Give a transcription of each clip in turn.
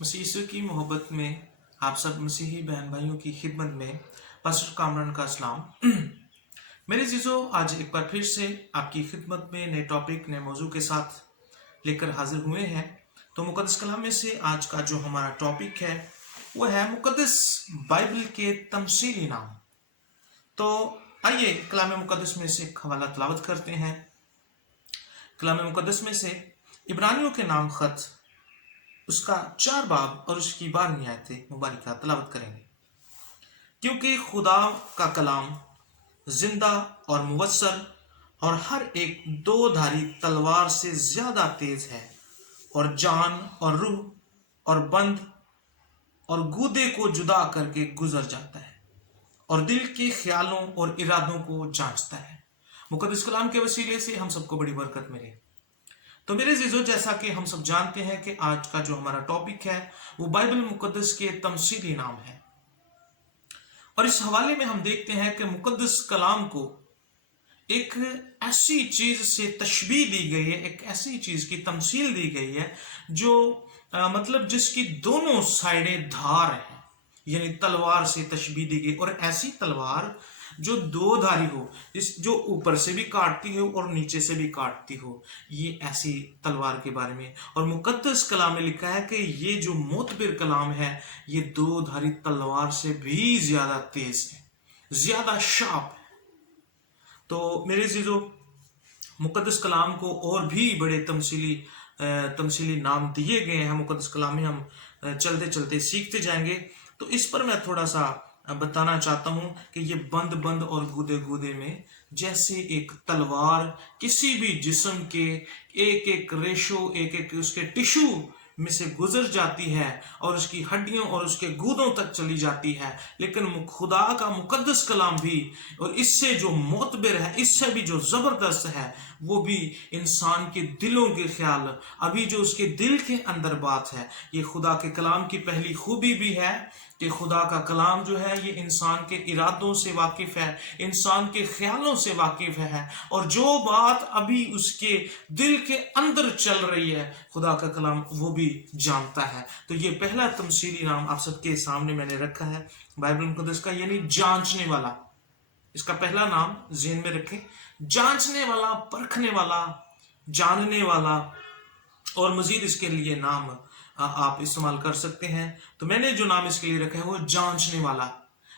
मसीह यीशु की मोहब्बत में आप सब मसीही बहन भाइयों की खिदमत में पास्टर कामरान का सलाम। मेरे जीजो, आज एक बार फिर से आपकी खिदमत में नए टॉपिक नए मौजू के साथ लेकर हाजिर हुए हैं। तो मुकद्दस कलाम में से आज का जो हमारा टॉपिक है वो है मुकद्दस बाइबल के तमसीली नाम। तो आइए कलाम मुकद्दस में से एक हवाला तलावत करते हैं। कलाम मुकद्दस में से इब्रानियों के नाम खत उसका 4 बाब और उसकी 12वीं आयतें मुबारक तलावत करेंगे। क्योंकि खुदा का कलाम जिंदा और मुवस्सर और हर एक दो धारी तलवार से ज्यादा तेज है और जान और रूह और बंद और गूदे को जुदा करके गुजर जाता है और दिल के ख्यालों और इरादों को जांचता है। मुकद्दस कलाम के वसीले से हम सबको बड़ी बरकत मिले। तो मेरे जीजो, जैसा कि हम सब जानते हैं कि आज का जो हमारा टॉपिक है वो बाइबल मुकद्दस के तमसीली नाम है। और इस हवाले में हम देखते हैं कि मुकद्दस कलाम को एक ऐसी चीज से तशबीह दी गई है, एक ऐसी चीज की तमसील दी गई है जो मतलब जिसकी दोनों साइडें धार हैं, यानी तलवार से तशबीह दी गई। और ऐसी तलवार जो दो धारी हो, इस जो ऊपर से भी काटती हो और नीचे से भी काटती हो, ये ऐसी तलवार के बारे में। और मुकद्दस कलाम में लिखा है कि ये जो मोतबिर कलाम है ये दो धारी तलवार से भी ज्यादा तेज है, ज्यादा शार्प है। तो मेरे जीजो, मुकद्दस कलाम को और भी बड़े तमसीली नाम दिए गए हैं। मुकद्दस कलाम में हम चलते चलते सीखते जाएंगे। तो इस पर मैं थोड़ा सा बताना चाहता हूं कि ये बंद बंद और गूदे गूदे में जैसे एक तलवार किसी भी जिस्म के एक एक रेशो, एक एक उसके टिश्यू में से गुजर जाती है और उसकी हड्डियों और उसके गूदों तक चली जाती है, लेकिन खुदा का मुकद्दस कलाम भी और इससे जो मोतबिर है, इससे भी जो जबरदस्त है, वो भी इंसान के दिलों के ख्याल, अभी जो उसके दिल के अंदर बात है। ये खुदा के कलाम की पहली खूबी भी है कि खुदा का कलाम जो है ये इंसान के इरादों से वाकिफ है, इंसान के ख्यालों से वाकिफ है, और जो बात अभी उसके दिल के अंदर चल रही है खुदा का कलाम वो भी जानता है। तो ये पहला तमसीली नाम आप सबके सामने मैंने रखा है बाइबल मुकद्दस का, यानी जांचने वाला। इसका पहला नाम ज़हन में रखें, जांचने वाला, परखने वाला, जानने वाला। और मजीद इसके लिए नाम आप इस्तेमाल कर सकते हैं। तो मैंने जो नाम इसके लिए रखा है वो जांचने वाला,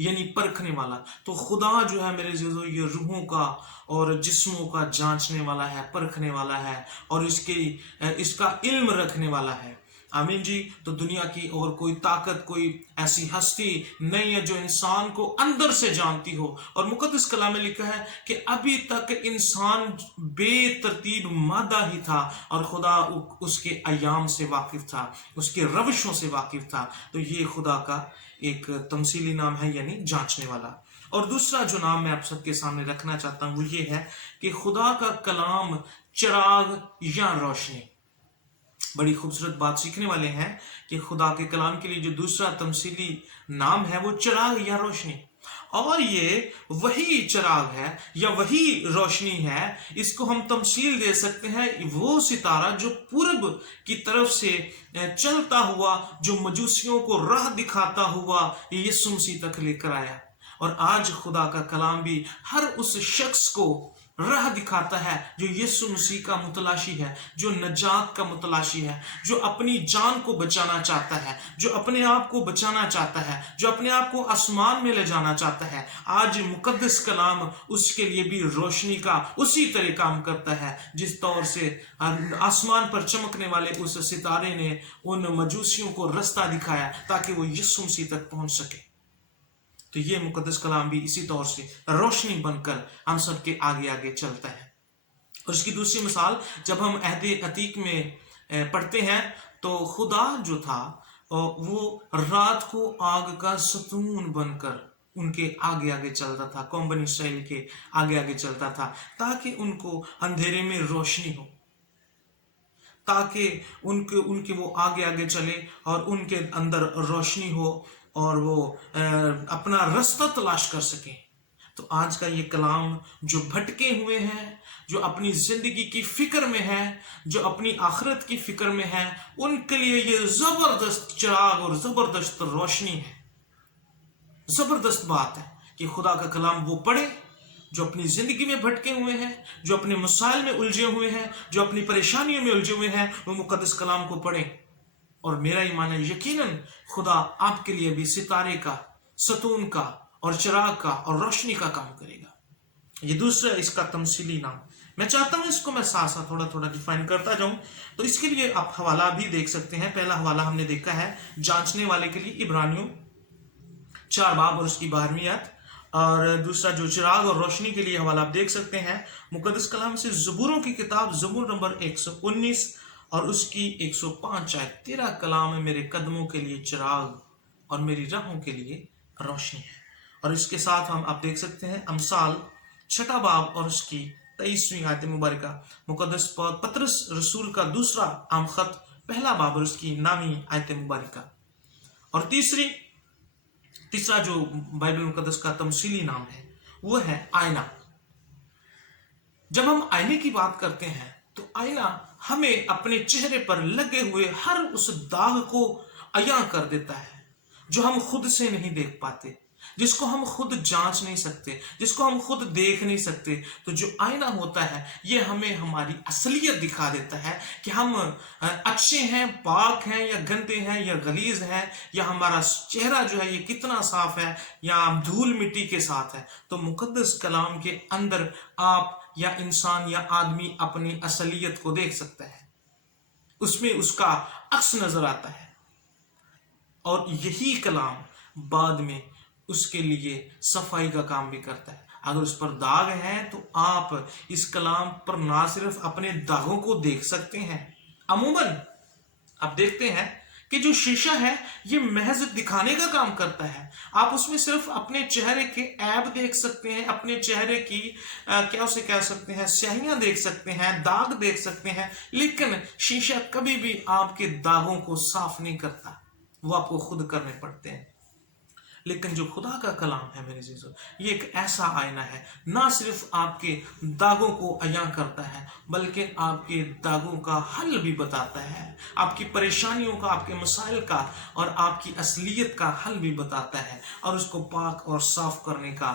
यानी परखने वाला। तो खुदा जो है मेरे जीजो ये रूहों का और जिस्मों का जांचने वाला है, परखने वाला है और इसका इल्म रखने वाला है। आमीन जी। तो दुनिया की और कोई ताकत, कोई ऐसी हस्ती नहीं है जो इंसान को अंदर से जानती हो। और मुकद्दस कलाम में लिखा है कि अभी तक इंसान बेतरतीब मादा ही था और खुदा उसके अयाम से वाकिफ था, उसके रविशों से वाकिफ था। तो ये खुदा का एक तमसीली नाम है, यानी जांचने वाला। और दूसरा जो नाम मैं आप सबके सामने रखना चाहता हूं वो ये है कि खुदा का कलाम चिराग या रोशनी। बड़ी खूबसूरत बात सीखने वाले हैं कि खुदा के कलाम के लिए जो दूसरा तमसीली नाम है वो चिराग या रोशनी। और ये वही चिराग है या वही रोशनी है, इसको हम तमसील दे सकते हैं वो सितारा जो पूरब की तरफ से चलता हुआ, जो मजूसियों को राह दिखाता हुआ यीशु मसीह तक लेकर आया। और आज खुदा का कलाम भी हर उस शख्स को राह दिखाता है जो यीशु मसीह का मुतलाशी है, जो नजात का मुतलाशी है, जो अपनी जान को बचाना चाहता है, जो अपने आप को बचाना चाहता है, जो अपने आप को आसमान में ले जाना चाहता है। आज मुकद्दस कलाम उसके लिए भी रोशनी का उसी तरह काम करता है जिस तौर से आसमान पर चमकने वाले उस सितारे ने उन मजूसियों को रास्ता दिखाया ताकि वो यीशु मसीह तक पहुंच सके। तो ये मुकद्दस कलाम भी इसी तौर से रोशनी बनकर हम सबके आगे आगे चलता है। और इसकी दूसरी मिसाल जब हम अहदे अतीक में पढ़ते हैं तो खुदा जो था वो रात को आग का सतून बनकर उनके आगे आगे चलता था, कौम बनी इसराइल के आगे आगे चलता था ताकि उनको अंधेरे में रोशनी हो, ताकि उनके वो आगे आगे चले और उनके अंदर रोशनी हो और वो अपना रास्ता तलाश कर सके। तो आज का ये कलाम जो भटके हुए हैं, जो अपनी जिंदगी की फिक्र में है, जो अपनी आखिरत की फिक्र में है, उनके लिए ये जबरदस्त चिराग और जबरदस्त रोशनी है। जबरदस्त बात है कि खुदा का कलाम वो पढ़े जो अपनी जिंदगी में भटके हुए हैं, जो अपने मसाइल में उलझे हुए हैं, जो अपनी परेशानियों में उलझे हुए हैं, वो मुकद्दस कलाम को पढ़े। और मेरा ईमान है यकीनन खुदा आपके लिए भी सितारे का, सतून का और चिराग का और रोशनी का काम करेगा। ये दूसरा इसका तमसीली नाम। मैं चाहता हूं इसको मैं साथ साथ थोड़ा थोड़ा डिफाइन करता जाऊं, तो इसके लिए आप हवाला भी देख सकते हैं। पहला हवाला हमने देखा है जांचने वाले के लिए, इब्रानियों 4 बाब और उसकी 12वीं आयत। और दूसरा जो चिराग और रोशनी के लिए हवाला आप देख सकते हैं मुकद्दस कलाम से ज़बूरों की किताब, ज़बूर नंबर 119 और उसकी 105 आयत। तेरा कलाम है मेरे कदमों के लिए चिराग और मेरी राहों के लिए रोशनी है। और इसके साथ हम आप देख सकते हैं अमसाल 6 बाब और उसकी 23वीं आयत मुबारका, मुकद्दस पतरस रसूल का दूसरा आम खत 1 बाब और उसकी 9वीं आयत मुबारका। और तीसरा जो बाइबल मुकद्दस का तमसीली नाम है वो है आईना। जब हम आईने की बात करते हैं तो आईना हमें अपने चेहरे पर लगे हुए हर उस दाग को अयां कर देता है जो हम खुद से नहीं देख पाते, जिसको हम खुद जांच नहीं सकते, जिसको हम खुद देख नहीं सकते। तो जो आईना होता है ये हमें हमारी असलियत दिखा देता है कि हम अच्छे हैं, पाक हैं या गंदे हैं या गलीज हैं, या हमारा चेहरा जो है ये कितना साफ है या धूल मिट्टी के साथ है। तो मुकद्दस कलाम के अंदर आप या इंसान या आदमी अपनी असलियत को देख सकता है, उसमें उसका अक्स नजर आता है। और यही कलाम बाद में उसके लिए सफाई का काम भी करता है। अगर उस पर दाग है तो आप इस कलाम पर ना सिर्फ अपने दागों को देख सकते हैं, अमूमन आप देखते हैं कि जो शीशा है ये महज दिखाने का काम करता है। आप उसमें सिर्फ अपने चेहरे के ऐब देख सकते हैं, अपने चेहरे की क्या उसे कह सकते हैं, स्याहियां देख सकते हैं, दाग देख सकते हैं, लेकिन शीशा कभी भी आपके दागों को साफ नहीं करता, वो आपको खुद करने पड़ते हैं। लेकिन जो खुदा का कलाम है मेरे अजीजों, ये एक ऐसा आईना है, ना सिर्फ आपके दागों को अयां करता है बल्कि आपके दागों का हल भी बताता है, आपकी परेशानियों का, आपके मसाइल का और आपकी असलियत का हल भी बताता है, और उसको पाक और साफ करने का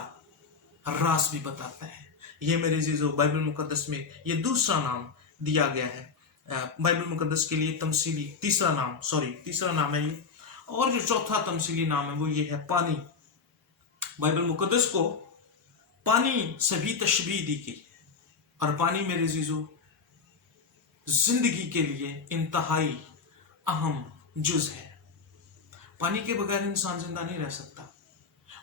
राज भी बताता है। ये मेरे अजीजों बाइबल मुकद्दस में ये दूसरा नाम दिया गया है बाइबल मुकद्दस के लिए तमसीली तीसरा नाम है ये। और जो चौथा तमसीली नाम है वो ये है पानी। बाइबल मुकद्दस को पानी से भी तशबीह दी गई, और पानी मेरे अजीजों जिंदगी के लिए इंतहाई अहम जुज है। पानी के बगैर इंसान जिंदा नहीं रह सकता,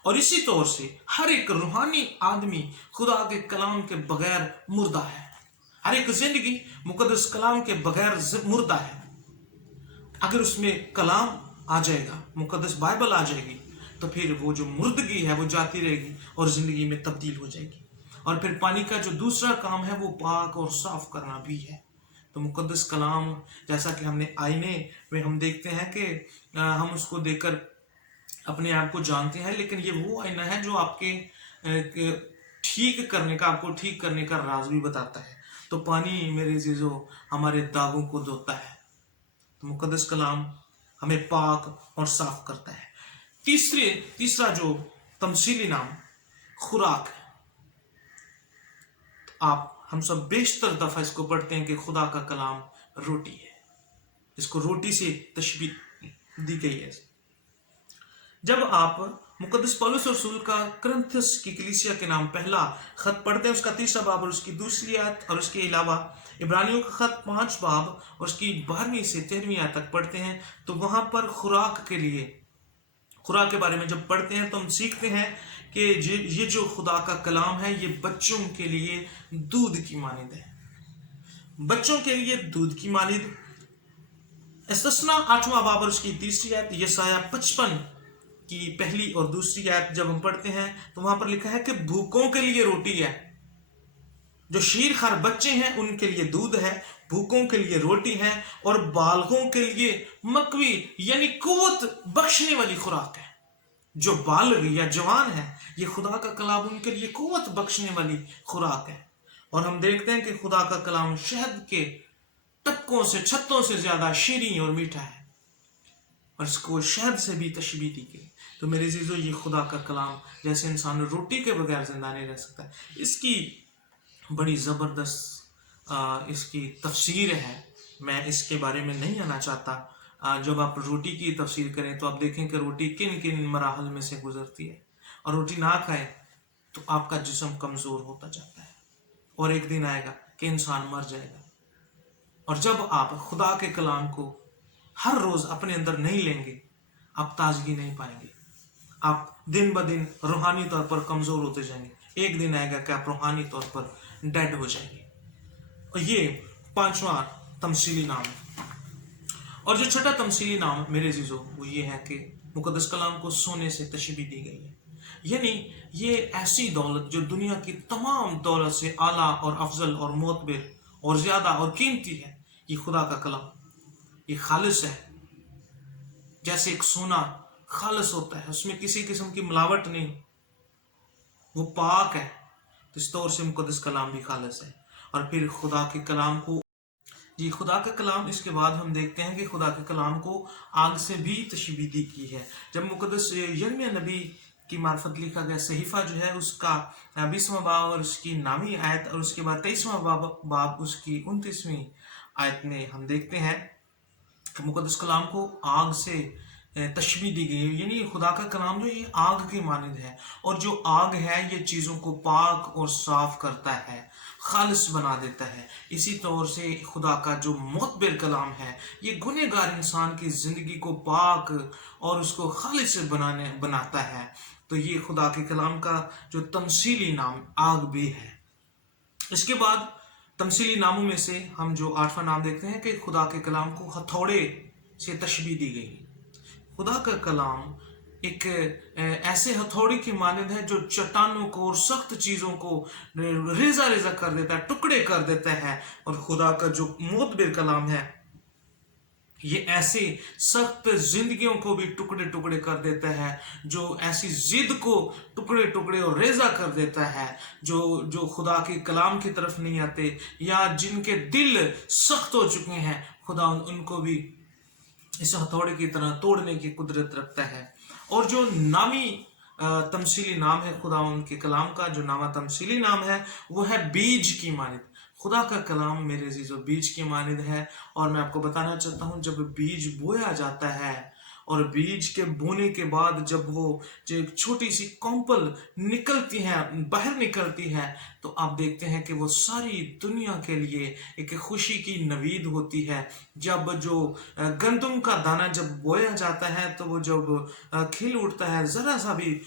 और इसी तौर से हर एक रूहानी आदमी खुदा के कलाम के बगैर मुर्दा है। हर एक जिंदगी मुकद्दस कलाम के बगैर मुर्दा है। अगर उसमें कलाम आ जाएगा, मुकद्दस बाइबल आ जाएगी, तो फिर वो जो मुर्दगी है वो जाती रहेगी और जिंदगी में तब्दील हो जाएगी। और फिर पानी का जो दूसरा काम है वो पाक और साफ करना भी है। तो मुकद्दस कलाम, जैसा कि हमने आईने में हम देखते हैं कि हम उसको देखकर अपने आप को जानते हैं, लेकिन ये वो आईना है जो आपके ठीक करने का, आपको ठीक करने का राज भी बताता है। तो पानी मेरे अजीजों हमारे दागों को धोता है, तो मुकद्दस कलाम हमें पाक और साफ करता है। तीसरा जो तमसीली नाम खुराक है। हम सब बेशतर दफा इसको पढ़ते हैं कि खुदा का कलाम रोटी है, इसको रोटी से तशबीह दी गई है। जब आप मुकद्दस पौलुस रसूल का करंथियस की कलीसिया के नाम पहला खत पढ़ते हैं, उसका 3 बाब और उसकी 2 आयत, और उसके अलावा इब्रानियों का खत 5 बाब और उसकी 12वीं से 13वीं आयत तक पढ़ते हैं, तो वहां पर खुराक के बारे में जब पढ़ते हैं तो हम सीखते हैं कि ये जो खुदा का कलाम है ये बच्चों के लिए दूध की मानिंद है। बच्चों के लिए दूध की मानिंद। इस्तिस्ना 8वां बाब और उसकी 3 आयत, यशायाह 55 की 1 और 2 आयत जब हम पढ़ते हैं तो वहां पर लिखा है कि भूखों के लिए रोटी है, जो शीर खार बच्चे हैं उनके लिए दूध है, भूखों के लिए रोटी है, और बालकों के लिए मकवी यानी कुव्वत बख्शने वाली खुराक है। जो बालग या जवान है, ये खुदा का कलाम उनके लिए कुव्वत बख्शने वाली खुराक है। اور ہم دیکھتے ہیں کہ خدا کا کلام شہد کے ٹپکوں سے چھتوں سے زیادہ شیریں اور میٹھا ہے، اور اس کو شہد سے بھی تشبیہ دی گئی۔ تو میرے عزیزو، یہ خدا کا کلام جیسے انسان روٹی کے بغیر زندہ نہیں رہ سکتا، اس کی بڑی زبردست اس کی تفسیر ہے۔ میں اس کے بارے میں نہیں آنا چاہتا۔ جب آپ روٹی کی تفسیر کریں تو آپ دیکھیں کہ روٹی کن کن مراحل میں سے گزرتی ہے، اور روٹی نہ کھائیں تو آپ کا جسم کمزور ہوتا جاتا ہے، اور ایک دن آئے گا کہ انسان مر جائے گا۔ اور جب آپ خدا کے کلام کو ہر روز اپنے اندر نہیں لیں گے، آپ تازگی نہیں پائیں گے، آپ دن بدن روحانی طور پر کمزور ہوتے جائیں گے۔ ایک دن آئے گا کہ آپ روحانی طور پر ڈیڈ ہو جائیں گے۔ اور یہ پانچواں تمثیلی نام ہے۔ اور جو چھٹا تمثیلی نام میرے عزیزو وہ یہ ہے کہ مقدس کلام کو سونے سے تشبیہ دی گئی ہے، یعنی یہ ایسی دولت جو دنیا کی تمام دولت سے اعلیٰ اور افضل اور معتبر اور زیادہ اور قیمتی ہے، یہ خدا کا کلام، یہ خالص ہے۔ جیسے ایک سونا خالص ہوتا ہے، اس میں کسی قسم کی ملاوٹ نہیں، وہ پاک ہے، تو اس طور سے مقدس کلام بھی خالص ہے۔ اور پھر خدا کے کلام کو خدا کا کلام، اس کے بعد ہم دیکھتے ہیں کہ خدا کے کلام کو آگ سے بھی تشبیہ دی کی ہے۔ جب مقدس یرمیہ نبی کی معرفت لکھا گیا صحیفہ جو ہے، اس کا 20واں باب اور اس کی نامی آیت، اور اس کے بعد 23واں باب اس کی 29ویں آیت میں ہم دیکھتے ہیں کہ مقدس کلام کو آگ سے تشبیہ دی گئی، یعنی خدا کا کلام جو یہ آگ کی مانند ہے، اور جو آگ ہے یہ چیزوں کو پاک اور صاف کرتا ہے، خالص بنا دیتا ہے۔ اسی طور سے خدا کا جو معتبر کلام ہے یہ گنہگار انسان کی زندگی کو پاک اور اس کو خالص بناتا ہے۔ تو یہ خدا کے کلام کا جو تمثیلی نام آگ بھی ہے۔ اس کے بعد تمثیلی ناموں میں سے ہم جو 8واں نام دیکھتے ہیں کہ خدا کے کلام کو ہتھوڑے سے تشبیہ دی گئی۔ خدا کا کلام ایک ایسے ہتھوڑی کی مانند ہے جو چٹانوں کو اور سخت چیزوں کو ریزہ ریزہ کر دیتا ہے، ٹکڑے کر دیتا ہے۔ اور خدا کا جو معتبر کلام ہے یہ ایسی سخت زندگیوں کو بھی ٹکڑے ٹکڑے کر دیتا ہے، جو ایسی ضد کو ٹکڑے ٹکڑے اور ریزہ کر دیتا ہے، جو خدا کے کلام کی طرف نہیں آتے، یا جن کے دل سخت ہو چکے ہیں، خدا ان کو بھی اس ہتھوڑے کی طرح توڑنے کی قدرت رکھتا ہے۔ اور جو نامی تمثیلی نام ہے خدا ان کے کلام کا، جو نامہ تمثیلی نام ہے وہ ہے بیج کی مانند۔ خدا کا کلام میرے عزیزو بیج کی مانند ہے، اور میں آپ کو بتانا چاہتا ہوں جب بیج بویا جاتا ہے اور بیج کے بونے کے بعد جب وہ جو ایک چھوٹی سی کونپل نکلتی ہے، باہر نکلتی ہے، تو آپ دیکھتے ہیں کہ وہ ساری دنیا کے لیے ایک خوشی کی نوید ہوتی ہے۔ جب جو گندم کا دانہ جب بویا جاتا ہے تو وہ جب کھل اٹھتا ہے، ذرا سا بھی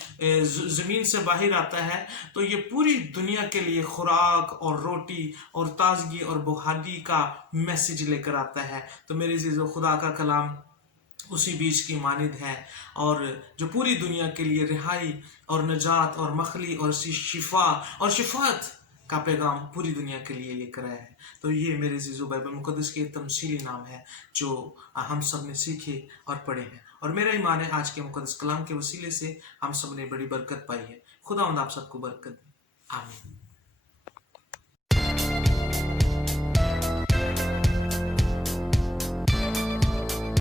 زمین سے باہر آتا ہے، تو یہ پوری دنیا کے لیے خوراک اور روٹی اور تازگی اور بحالی کا میسج لے کر آتا ہے۔ تو میرے عزیزو، خدا کا کلام اسی بیج کی مانند ہے، اور جو پوری دنیا کے لیے رہائی اور نجات اور مخلی اور شفا اور شفاعت کا پیغام پوری دنیا کے لیے لے کر آیا ہے۔ تو یہ میرے عزیزو بائبل مقدس کے تمثیلی نام ہے جو ہم سب نے سیکھے اور پڑھے ہیں، اور میرا ایمان ہے آج کے مقدس کلام کے وسیلے سے ہم سب نے بڑی برکت پائی ہے۔ خداوند آپ سب کو برکت دے، آمین۔